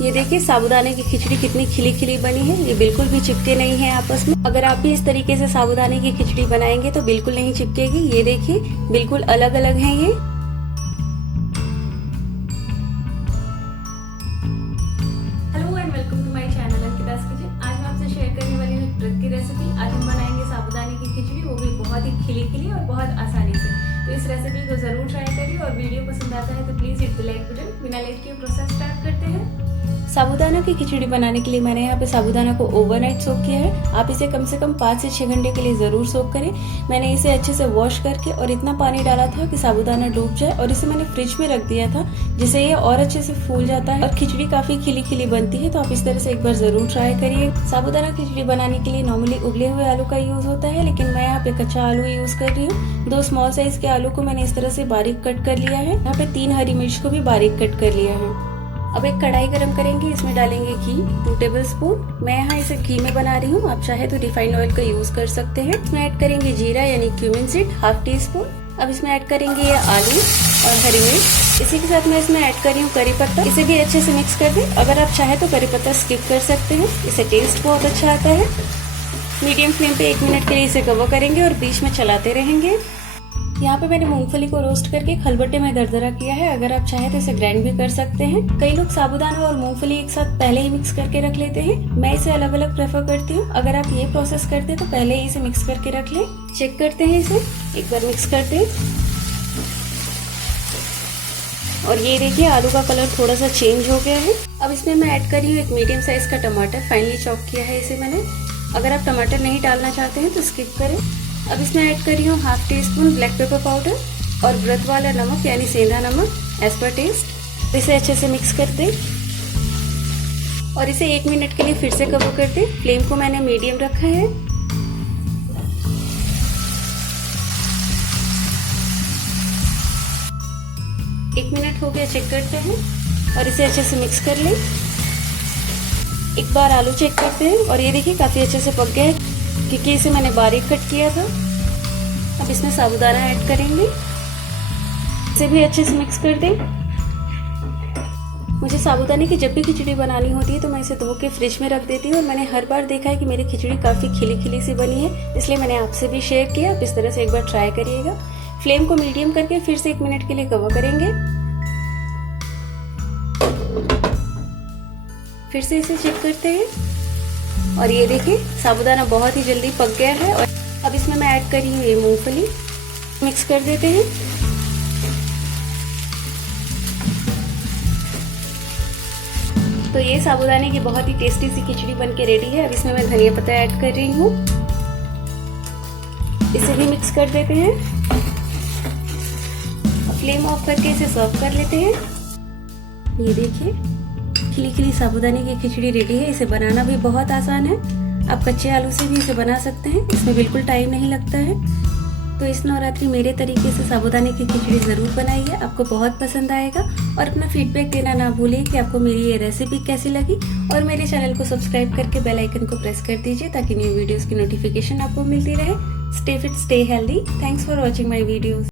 ये देखिए साबूदाने की खिचड़ी कितनी खिली खिली बनी है। ये बिल्कुल भी चिपके नहीं है आपस में। अगर आप भी इस तरीके से साबूदाने की खिचड़ी बनाएंगे तो बिल्कुल नहीं चिपकेगी। ये देखिए बिल्कुल अलग अलग हैं ये। Hello and welcome to my channel Ankita's kitchen. आज मैं आपसे शेयर करने वाली हूँ ट्रिक की रेसिपी। आज हम बनाएंगे साबूदाने की खिचड़ी, वो भी बहुत ही खिली खिली और बहुत आसानी से। तो इस रेसिपी को जरूर ट्राई करिए और वीडियो पसंद आता है तो please hit the like button. बिना लेट के प्रोसेस स्टार्ट करते हैं। साबूदाना की खिचड़ी बनाने के लिए मैंने यहाँ पे साबूदाना को ओवरनाइट सोक किया है। आप इसे कम से कम 5 से 6 घंटे के लिए ज़रूर सोक करें। मैंने इसे अच्छे से वॉश करके और इतना पानी डाला था कि साबूदाना डूब जाए, और इसे मैंने फ्रिज में रख दिया था जिससे ये और अच्छे से फूल जाता है और खिचड़ी काफ़ी खिली खिली बनती है। तो आप इस तरह से एक बार ज़रूर ट्राई करिए। साबूदाना खिचड़ी बनाने के लिए नॉर्मली उबले हुए आलू का यूज़ होता है, लेकिन मैं यहाँ पे कच्चा आलू यूज़ कर रही हूँ। 2 स्मॉल साइज के आलू को मैंने इस तरह से बारीक कट कर लिया है। यहाँ पे 3 हरी मिर्च को भी बारीक कट कर लिया है। अब एक कढ़ाई गरम करेंगे, इसमें डालेंगे घी 2 टेबलस्पून। मैं यहाँ इसे घी में बना रही हूँ, आप चाहे तो रिफाइंड ऑयल का यूज कर सकते हैं। इसमें ऐड करेंगे जीरा यानी क्यूमिन सीड 1/2 टीस्पून। अब इसमें ऐड करेंगे ये आलू और हरी मिर्च। इसी के साथ मैं इसमें ऐड कर रही हूँ करी पत्ता। इसे भी अच्छे से मिक्स कर दें। अगर आप चाहे तो करी पत्ता स्किप कर सकते हैं, इससे टेस्ट बहुत अच्छा आता है। मीडियम फ्लेम पे 1 मिनट के लिए इसे कवर करेंगे और बीच में चलाते रहेंगे। यहाँ पे मैंने मूंगफली को रोस्ट करके खलबट्टे में दरदरा किया है। अगर आप चाहे तो इसे ग्राइंड भी कर सकते हैं। कई लोग साबूदाना और मूंगफली एक साथ पहले ही मिक्स करके रख लेते हैं। मैं इसे अलग अलग प्रेफर करती हूँ। अगर आप ये प्रोसेस करते हैं तो पहले ही इसे मिक्स करके रख लें। चेक करते हैं इसे, एक बार मिक्स करते हैं। और ये देखिए आलू का कलर थोड़ा सा चेंज हो गया है। अब इसमें मैं ऐड कर रही हूँ एक मीडियम साइज का टमाटर, फाइनली चॉप किया है इसे मैंने। अगर आप टमाटर नहीं डालना चाहते हैं तो स्किप करें। अब इसमें ऐड कर रही हूँ 1/2 टीस्पून ब्लैक पेपर पाउडर और व्रत वाला नमक यानी सेंधा नमक एज पर टेस्ट। इसे अच्छे से मिक्स कर दें और इसे 1 मिनट के लिए फिर से कवर कर दें। फ्लेम को मैंने मीडियम रखा है। एक मिनट हो गया, चेक करते हैं और इसे अच्छे से मिक्स कर लें। एक बार आलू चेक करते हैं और ये देखिए काफ़ी अच्छे से पक गया है क्योंकि इसे मैंने बारीक कट किया था। अब इसमें साबूदाना ऐड करेंगे, इसे भी अच्छे से मिक्स कर दें। मुझे साबूदाने की जब भी खिचड़ी बनानी होती है तो मैं इसे धो के फ्रिज में रख देती हूँ, और मैंने हर बार देखा है कि मेरी खिचड़ी काफ़ी खिली खिली सी बनी है, इसलिए मैंने आपसे भी शेयर किया। आप इस तरह से एक बार ट्राई करिएगा। फ्लेम को मीडियम करके फिर से 1 मिनट के लिए कवर करेंगे। फिर से इसे चेक करते हैं और ये देखिए साबूदाना बहुत ही जल्दी पक गया है। और अब इसमें मैं ऐड कर रही हूँ ये मूंगफली, मिक्स कर देते हैं। तो ये साबूदाने की बहुत ही टेस्टी सी खिचड़ी बनके रेडी है। अब इसमें मैं धनिया पत्ता ऐड कर रही हूँ, इसे भी मिक्स कर देते हैं। फ्लेम ऑफ करके इसे सर्व कर लेते हैं। ये देखिए खिली खिली साबूदाने की खिचड़ी रेडी है। इसे बनाना भी बहुत आसान है। आप कच्चे आलू से भी इसे बना सकते हैं, इसमें बिल्कुल टाइम नहीं लगता है। तो इस नवरात्रि मेरे तरीके से साबूदाने की खिचड़ी ज़रूर बनाइए, आपको बहुत पसंद आएगा। और अपना फीडबैक देना ना भूलिए कि आपको मेरी ये रेसिपी कैसी लगी। और मेरे चैनल को सब्सक्राइब करके बेल आइकन को प्रेस कर दीजिए ताकि न्यू वीडियोज़ की नोटिफिकेशन आपको मिलती रहे। Stay fit, stay healthy. Thanks for watching my videos.